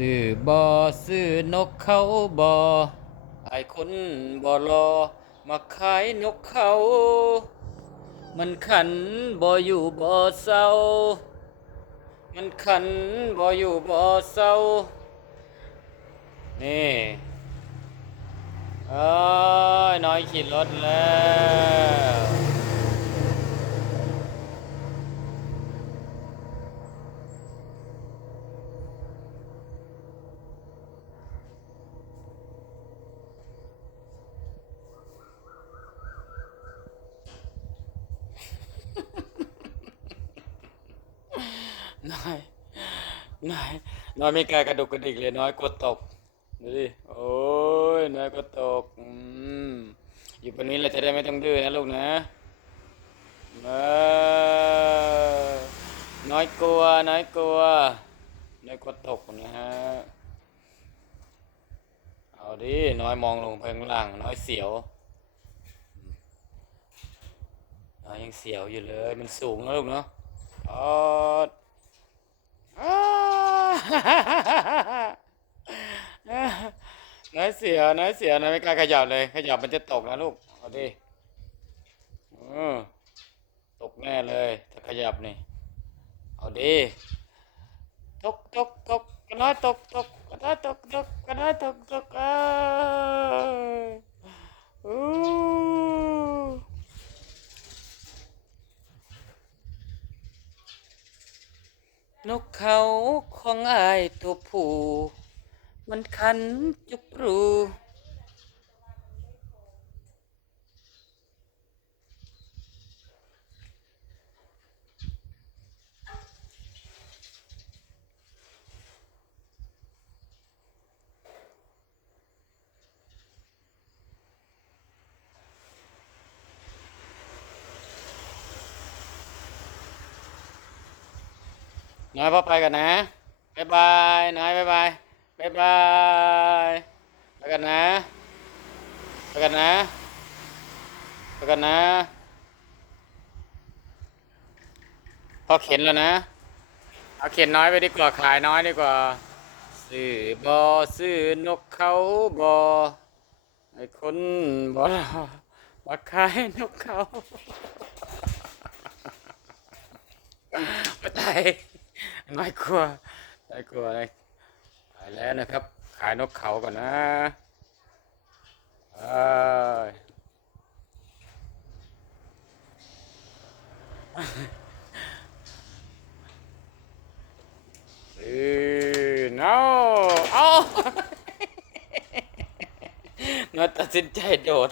ซื้อบอซื้อนกเขาบอไอคนบอรอมาขายนกเขา มันขันบออยู่บอเศร้า มันขันบออยู่บอเศร้า นี่เอ้ยน้อยขี่รถแล้ว น้อย น้อย น้อยไม่กล้ากระดุกกระดิกเลยน้อยกลัวตก ดูดิ โอ้ย น้อยก็ตก อืม อยู่บนนี้เราจะได้ไม่ต้องดื้อนะลูกนะเออน้อยกลัว น้อยกลัว น้อยกลัวตกนะฮะ เอาดิ น้อยมองลงไปข้างล่าง น้อยเสียว น้อยยังเสียวอยู่เลย มันสูงนะลูกเนาะออดอ้า น้อยเสียน้อยเสียน้อยไม่กล้าขยับเลย ขยับมันจะตกนะลูกเอาดิตกแน่เลยถ้าขยับนี่ เอาดิตกตกตกกระน้อยตกตกกระน้อยตกตกกระน้อยตกตกเอ้ยอู้ นกเขาของอายตัวผู้ มันคันจุกรู น้อยพ่อไปกันนะบ๊ายบายน้อยบ๊ายบายบ๊ายบายไปกันนะไปกันนะไปกันนะพ่อเข็นแล้วนะเอาเข็นน้อยไปดีกว่าขายน้อยดีกว่าซื้อบอซื้อนกเขาบอไอ้คนบอมาขายนกเขาไม่ตาย น้อยกลัวน้อยกลัวเลยไปแล้วนะครับ ขายนกเขาก่อนนะเอ้ยเออ no เอาน้อตัดสินใจโดด